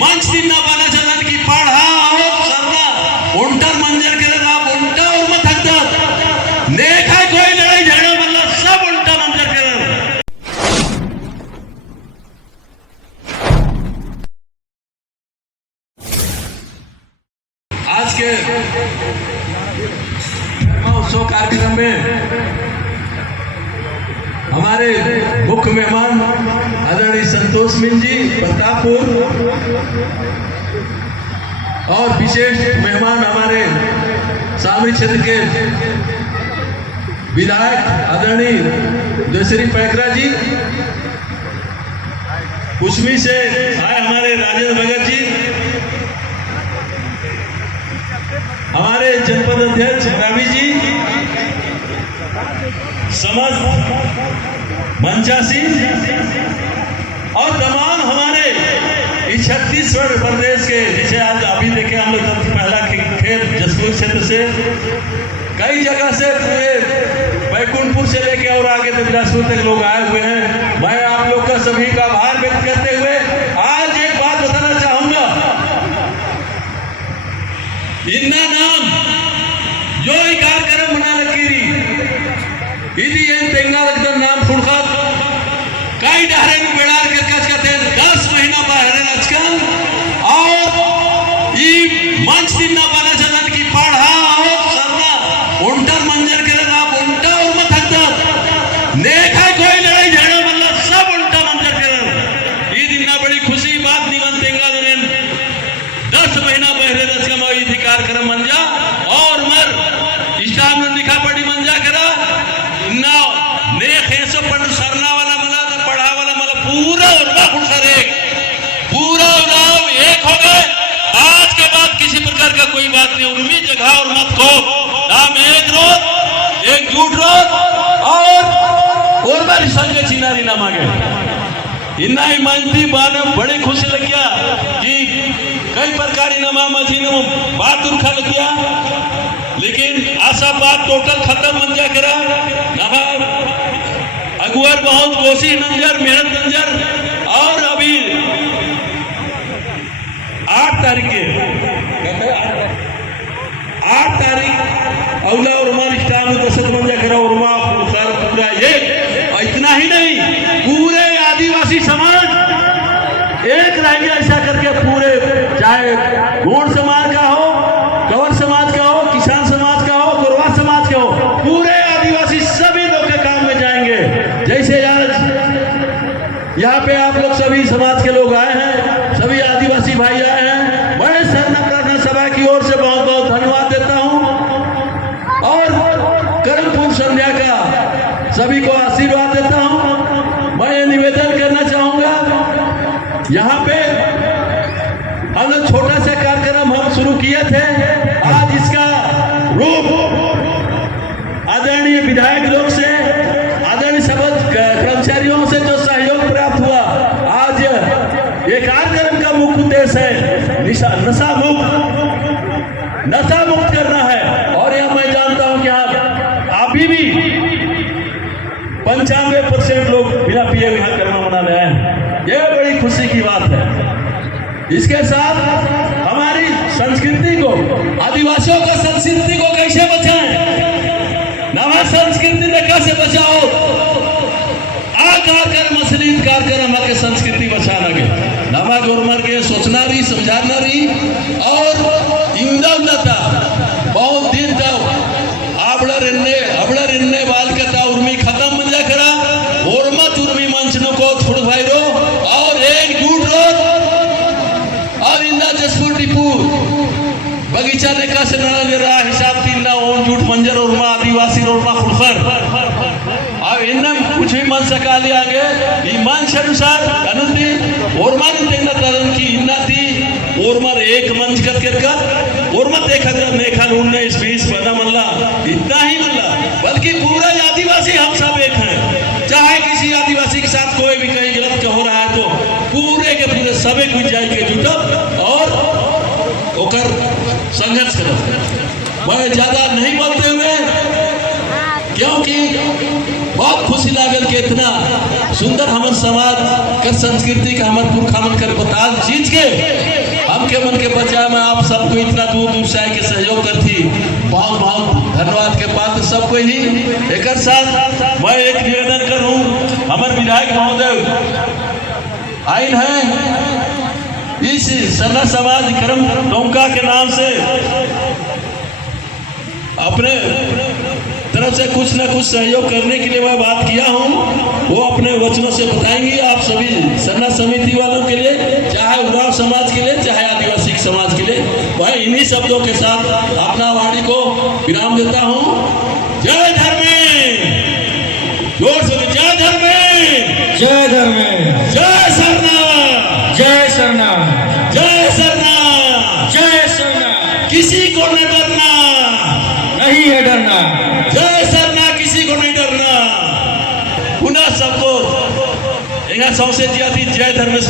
मंच दिन ना बना चलन की पढ़ा हो सरना उंटर मंजर के ना उंटा और मत हकदत देखा कोई लड़ाई झगड़ा मतलब सब उल्टा मंजर के। आज के उत्सव कार्यक्रम में हमारे मुख्य मेहमान आदरणीय संतोष मिन जी प्रतापपुर और विशेष मेहमान हमारे सामरी क्षेत्र के विधायक आदरणीय जयश्री पैकरा जी, कुशमी से आए हमारे राजेंद्र भगत जी, हमारे जनपद अध्यक्ष रवि जी, समस्त मंचा सिंह और तमाम हमारे इस छत्तीसगढ़ प्रदेश के, जिसे आज अभी देखे हम लोग सबसे पहला खेल जसपुर क्षेत्र से कई जगह से पूरे बैकुंठपुर से लेके और आगे तक बिलासपुर तक लोग आए हुए हैं। मैं आप लोग का सभी का आभार व्यक्त करते हुए आज एक बात बताना चाहूंगा। इन्ना नाम जो कार्यक्रम बना लकीरी इदी तेंगा लगता नाम खुड़खत कई डहरे में बेड़ार के कच कहते 10 महीना बाहर आजकल और ई मंच दिन ना बना चलन की पढ़ा हो सरना उंटर मंजर के ना उंटा और मत हकदत देखा कोई लड़ाई झगड़ा मतलब सब उल्टा मंजर के। ई दिन ना बड़ी खुशी बात निमन तेंगा ने 10 महीना बहरे रचकम ई कार्यक्रम मंजा और मर इस्लाम ने दिखा पड़ी मंजा करा ना ने खेसो पर सरना वाला मला तो पढ़ा वाला मला पूरा उर्मा खुशर पूरा उराव एक हो गए। आज के बाद किसी प्रकार का कोई बात नहीं, उर्मी जगह और मत को नाम एक रोज एकजुट रोज और बार संग चिनारी ना मांगे इन्ना ही मानती बाने बड़ी खुशी लग गया कि कई प्रकार नमा मझी बात उर्खा लग गया, लेकिन आशा बात टोटल खत्म बन जा करा नवा अगुवर बहुत कोशिश नंजर मेहनत नंजर और अभी 8 तारीख के 8 तारीख अवला और हमारे स्टाफ में 10 मंजा करा और पूरा ये इतना ही नहीं पूरे आदिवासी समाज एक रहेंगे ऐसा करके पूरे, चाहे गोंड समाज का हो, कंवर समाज का हो, किसान समाज का हो, गोरवा समाज का हो, पूरे आदिवासी सभी लोग के काम में जाएंगे। जैसे आज यहाँ पे आप लोग सभी समाज के लोग आए हैं, सभी आदिवासी भाई आए हैं, बड़े सरना प्रार्थना सभा की ओर से बहुत बहुत धन्यवाद देता हूँ और कर्मपूर्ण संध्या का सभी को आशीर्वाद देता हूँ। मैं ये निवेदन करना चाहूंगा, यहाँ पे हम छोटा सा कार्यक्रम हम शुरू किए थे, आज इसका रूप आदरणीय विधायक लोग से, आदरणीय सब कर्मचारियों से जो सहयोग प्राप्त हुआ, आज ये कार्यक्रम का मुख्य उद्देश्य है नशा मुक्त करना है। और यह मैं जानता हूं कि आप अभी भी 95% लोग बिना पिए यहाँ कर्म मना रहे हैं, यह बड़ी खुशी की बात है। इसके साथ हमारी संस्कृति को, आदिवासियों का संस्कृति को कैसे बचाएं, नवा संस्कृति ने कैसे बचाओ, कार्यक्रम असली कार्यक्रम के संस्कृति बचाना के नवा गोरमर के सोचना रही समझाना रही और इंदा बहुत दिन तक अबड़र इन्ने बाल कता उर्मी खत्म बन जा करा और मत उर्मी मंच न को छोड़ भाई रो और एक झूठ रो और इंदा जसपुर टिपू बगीचा ने का से नड़ा ले रहा हिसाब तीन ना ओन झूठ मंजर और मां आदिवासी और मां खुलखर अब इन्ना कुछ भी मन सका लिया आगे ईमान के अनुसार अनुति और मान देना तरन की इन्ना थी और मर एक मंच कर और मत देखा जब नेखा 19-20 बना मल्ला इतना ही मल्ला बल्कि पूरा आदिवासी हम सब एक हैं। चाहे किसी आदिवासी के साथ कोई भी कहीं गलत हो रहा है तो पूरे के पूरे सबे कुछ जाके जुटब और ओकर संघर्ष करब। मैं ज्यादा नहीं बोलते हुए क्योंकि बहुत खुशी लागल के इतना सुंदर हमारे समाज कर संस्कृति का हमारे पुरखा मन कर बताल चीज के के मन के बचा में आप सबको इतना दूर दूर से आए के सहयोग करती, बहुत बहुत धन्यवाद के पात्र सबको ही। एक साथ मैं एक निवेदन करूं, हमारे विधायक महोदय आइन है इस सरना समाज कर्म डोमका के नाम से अपने तरफ से कुछ ना कुछ सहयोग करने के लिए मैं बात किया हूं, वो अपने वचनों से बताएंगी आप सभी सरना समिति वालों के लिए, चाहे उरांव समाज के लिए, चाहे आदिवासी समाज के लिए। वह इन्हीं शब्दों के साथ अपना वाणी को विराम देता हूं। जय धर्मेंद्र, जोर से जय धर्मेंद्र, जय धर्मेंद्र, जय सरना, जय सरना, जय सरना, जय सरना। किसी को न डरना, नहीं है डरना। जय सरना, किसी को नहीं डरना। पुनः सबको यहाँ सबसे ज्यादा जय धर्मेश